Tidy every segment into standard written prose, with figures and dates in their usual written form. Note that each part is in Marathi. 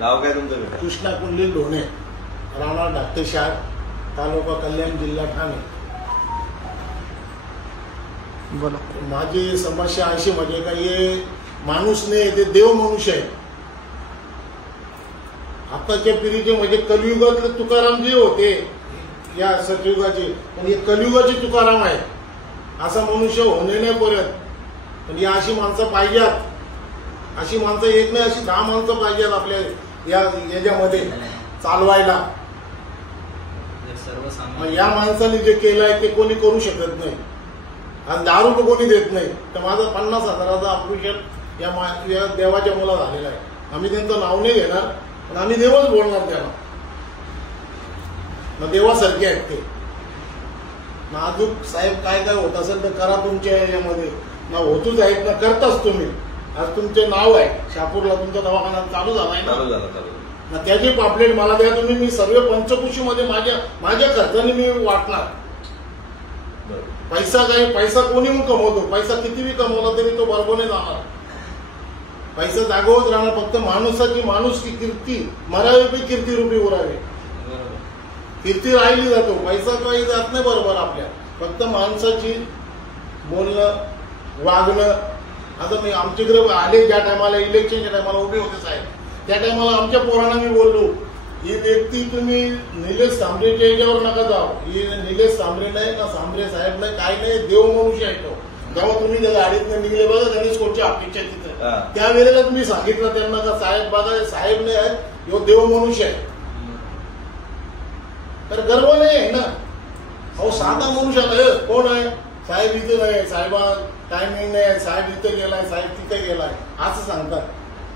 नाव काय तुमचं? कृष्णा कुंडली ढोणे, राहणार धाकटेशाळ, तालुका कल्याण, जिल्हा ठाणे. बोला. माझी समस्या अशी म्हणजे का हे माणूस नाही, ते देव मनुष्य आहे. आताच्या पिढीचे म्हणजे कलियुगातले तुकाराम जे होते या सतयुगाचे, पण हे कलियुगाचे तुकाराम आहे. असा मनुष्य होणे नाही परत. पण ही अशी माणसं पाहिजेत. अशी माणसं येत नाही, अशी 10 माणसं पाहिजेत आपल्या याच्यामध्ये चालवायला. या माणसाने जे केलंय ते कोणी करू शकत नाही. आणि दारू कोणी देत नाही. तर माझं 50,000चं ऑपरेशन या देवाच्या मुला झालेला आहे. आम्ही त्यांचं नाव नाही घेणार, पण आम्ही देवच बोलणार त्याला. मग देवासारखे आहेत ते. नाजूक साहेब काय काय होत असेल तर करा तुमच्या यामध्ये. ना होतच आहेत ना करताच तुम्ही. आज तुमचे नाव आहे शहापूरला, तुमचा दवाखाना चालू झालाय ना, त्याची पापलेट मला द्या तुम्ही. मी सर्व पंचकृषीमध्ये माझ्या खर्चाने मी वाटणार. पैसा काय, पैसा कोणी कमवतो, पैसा कितीही कमवला तरी तो बरोबर जाणार. पैसा जागोच राहणार. फक्त माणूसाची माणूसकी कीर्ती मरावी बी कीर्ती रूपी उरावी. कीर्ती राहिली जातो, पैसा काही जात नाही बरोबर आपल्या. फक्त माणसाची बोलणं वागणं. आता मी आमच्याकडे आले ज्या टायमाला इलेक्शनच्या टायमाला उभे होते साहेब, त्या टायमाला आमच्या पोरांना मी बोललो, ही व्यक्ती तुम्ही निलेश सांबरेच्या याच्यावर नका जाऊ. ही निलेश सांबरे नाही ना सांबरे साहेब नाही, काय नाही, देव मनुष्य आहे तो. जेव्हा तुम्ही त्या गाडीतनं निघले बघा गणेश कोटच्या अपेक्षा तिथं, त्यावेळेला तुम्ही सांगितलं त्यांना का साहेब बघा साहेब नाही आहेत, ह्यो देव मनुष्य आहे. तर गर्व नाही आहे ना. अहो साधा मनुष्य आहे. कोण आहे साहेब इथे नाही, साहेबा टायमिंग नाही, साहेब इथे गेलाय, साहेब तिथे गेलाय असं सांगतात.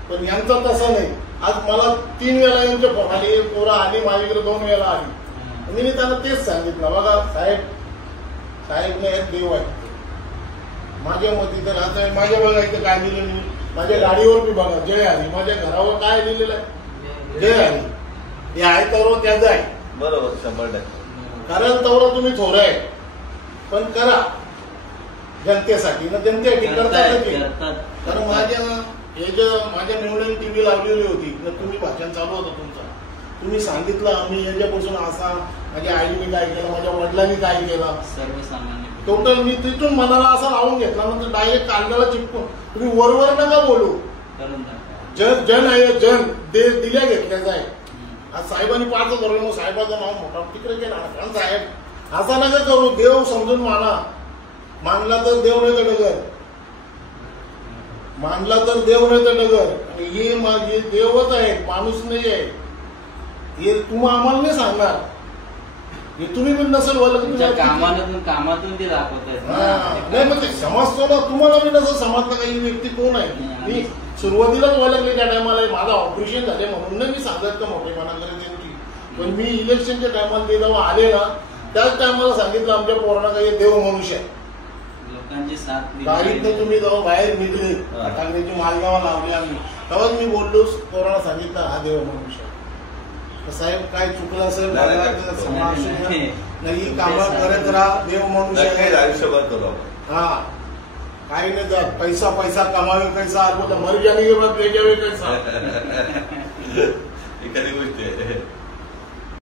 पण यांचं तसं नाही. आज मला 3 वेळा यांचे फोन आले, पोरं आली माझ्याकडे 2 वेळा आली. मी त्यांना तेच सांगितलं, बघा साहेब साहेब नाही आहेत, देव आहे. माझ्या मती तर आता माझ्या बघा इथे काय लिहिलं मी, माझ्या गाडीवर मी बघा जय हरी, माझ्या घरावर काय लिहिलेलं आहे जय हरी. हे आहे तर त्याचं आहे बरोबर 100%. कारण तेवढं तुम्ही थोडं आहे पण करा जनतेसाठी ना, जनतेसाठी करतात. कारण माझ्या निवडून टीव्ही लावलेली होती ना, तुम्ही भाषण चालू होतं तुमचं. तुम्ही सांगितलं आम्ही याच्यापासून असा, माझ्या आईने काय केलं, माझ्या वडिलांनी काय केलं, सर्वसामान्य टोटल मी तिथून मनाला असा लावून घेतला. नंतर डायरेक्ट कागदाला चिपकून तुम्ही वरवर नका बोलू. जन आहे, जन दिल्या घेतल्याचं आहे. आज साहेबांनी 5 धरलं, मग साहेबाचं नाव मोठा तिकडे गेला. कारण साहेब असा नका करू. देव समजून माना. मानला तर देव नाही तर डगर, मानला तर देव नाही तर डगर. आणि हे माझे देवच आहेत, माणूस नाही आहे. हे तुम्ही आम्हाला नाही सांगणार. हे तुम्ही पण नसेल कामातून ते दाखवत नाही. मग ते समजतो ना तुम्हाला. मी नसं समजलं काही व्यक्ती कोण आहे. मी सुरुवातीलाच ओळखले त्या टायमाला. माझं ऑपरेशन झाले म्हणून नाही मी सांगत का मोठेपणाकडे त्यांची. पण मी इलेक्शनच्या टायमाला ते जेव्हा आले ना, त्याच टायमाला सांगितलं आमच्या पोरांना काही देव मनुष्य आहे. गाडीतनं तुम्ही जेव्हा बाहेर निघले, ठाकरेची मालगावा लावली आम्ही, तेव्हाच मी बोललो पोरांना सांगितलं हा देव मनुष्य आहे. साहेब काय चुकलं असेल नाही, कामं करत राहा. देव मनुष्य आहे आयुष्यभर करू. हा काही नाही जात. पैसा पैसा कमावे कैसा, मर जाने के बाद ले जावे कैसा. एखादी गोष्ट आहे.